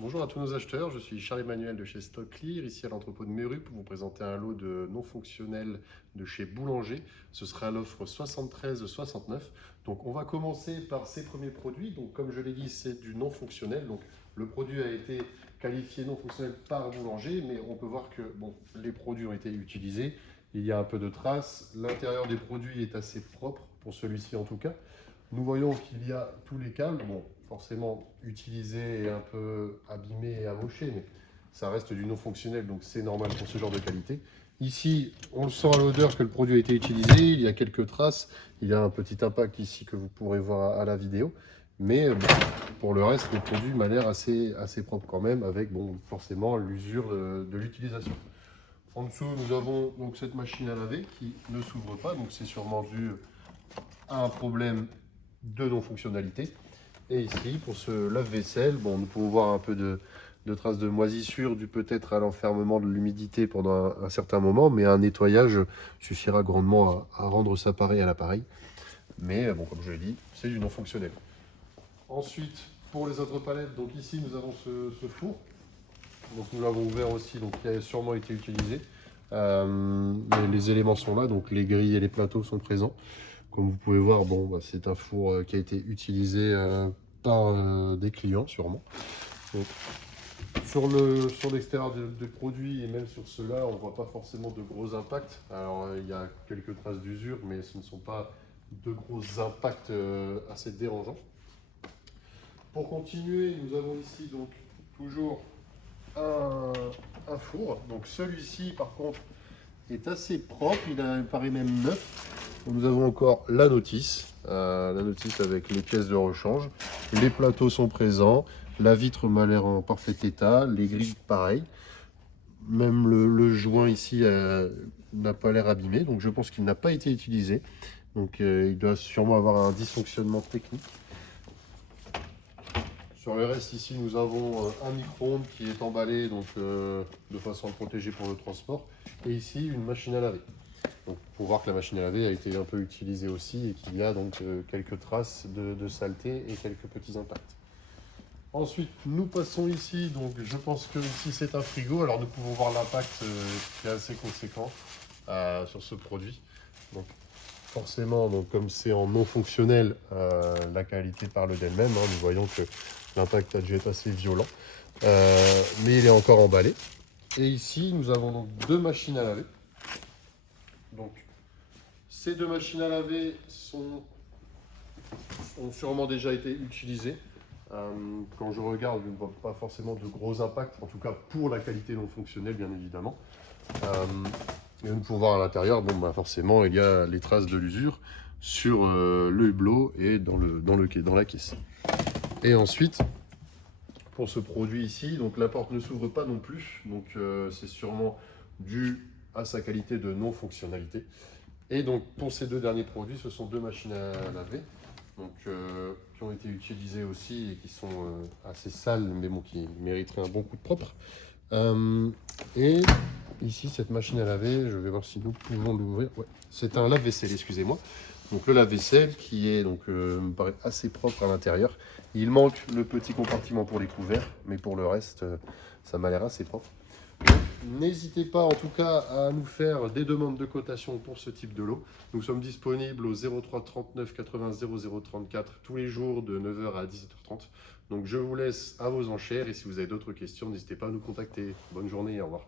Bonjour à tous nos acheteurs, je suis Charles-Emmanuel de chez Stock Clear, ici à l'entrepôt de Méru pour vous présenter un lot de non fonctionnels de chez Boulanger. Ce sera à l'offre 73,69. Donc on va commencer par ces premiers produits. Donc comme je l'ai dit, c'est du non fonctionnel. Donc le produit a été qualifié non fonctionnel par Boulanger, mais on peut voir que bon, les produits ont été utilisés. Il y a un peu de traces. L'intérieur des produits est assez propre, pour celui-ci en tout cas. Nous voyons qu'il y a tous les câbles, bon, forcément utilisés et un peu abîmés et amochés, mais ça reste du non fonctionnel, donc c'est normal pour ce genre de qualité. Ici, on le sent à l'odeur que le produit a été utilisé, il y a quelques traces, il y a un petit impact ici que vous pourrez voir à la vidéo, mais bon, pour le reste, le produit m'a l'air assez propre quand même, avec bon, forcément l'usure de l'utilisation. En dessous, nous avons donc cette machine à laver qui ne s'ouvre pas, donc c'est sûrement dû à un problème de non-fonctionnalité. Et ici, pour ce lave-vaisselle, bon, nous pouvons voir un peu de traces de moisissure dû peut-être à l'enfermement de l'humidité pendant un certain moment, mais un nettoyage suffira grandement à rendre ça pareil à l'appareil. Mais bon, comme je l'ai dit, c'est du non-fonctionnel. Ensuite, pour les autres palettes, donc ici nous avons ce four. Donc nous l'avons ouvert aussi, donc il a sûrement été utilisé. Les éléments sont là, donc les grilles et les plateaux sont présents. Comme vous pouvez voir, bon, bah, c'est un four qui a été utilisé par des clients sûrement. Donc, sur l'extérieur des produits et même sur ceux-là, on ne voit pas forcément de gros impacts. Alors il y a quelques traces d'usure, mais ce ne sont pas de gros impacts assez dérangeants. Pour continuer, nous avons ici donc toujours un four. Donc celui-ci, par contre, est assez propre, il paraît même neuf. Donc, nous avons encore la notice avec les pièces de rechange. Les plateaux sont présents, la vitre m'a l'air en parfait état, les grilles pareil. Même le joint ici n'a pas l'air abîmé, donc je pense qu'il n'a pas été utilisé. Donc il doit sûrement avoir un dysfonctionnement technique. Sur le reste, ici, nous avons un micro-ondes qui est emballé donc, de façon à le protéger pour le transport. Et ici, une machine à laver. Donc, pour voir que la machine à laver a été un peu utilisée aussi et qu'il y a donc quelques traces de saleté et quelques petits impacts. Ensuite, nous passons ici. Donc, je pense que ici, c'est un frigo. Alors, nous pouvons voir l'impact qui est assez conséquent sur ce produit. Donc, forcément, donc, comme c'est en non fonctionnel, la qualité parle d'elle-même. Hein. Nous voyons que l'impact a dû être assez violent, mais il est encore emballé. Et ici, nous avons donc deux machines à laver. Donc, ces deux machines à laver ont sûrement déjà été utilisées. Quand je regarde, je ne vois pas forcément de gros impacts, en tout cas pour la qualité non fonctionnelle, bien évidemment. Et nous pouvons voir à l'intérieur, bon, bah forcément, il y a les traces de l'usure sur le hublot et dans la caisse. Et ensuite, pour ce produit ici, donc la porte ne s'ouvre pas non plus, donc c'est sûrement dû à sa qualité de non-fonctionnalité. Et donc pour ces deux derniers produits, ce sont deux machines à laver, donc, qui ont été utilisées aussi et qui sont assez sales, mais bon, qui mériteraient un bon coup de propre. Et ici, cette machine à laver, je vais voir si nous pouvons l'ouvrir. Ouais, c'est un lave-vaisselle, excusez-moi. Donc le lave-vaisselle qui est donc me paraît assez propre à l'intérieur. Il manque le petit compartiment pour les couverts, mais pour le reste, ça m'a l'air assez propre. N'hésitez pas en tout cas à nous faire des demandes de cotation pour ce type de lot. Nous sommes disponibles au 03 39 80 00 34 tous les jours de 9 h à 17 h 30. Donc je vous laisse à vos enchères et si vous avez d'autres questions, n'hésitez pas à nous contacter. Bonne journée, au revoir.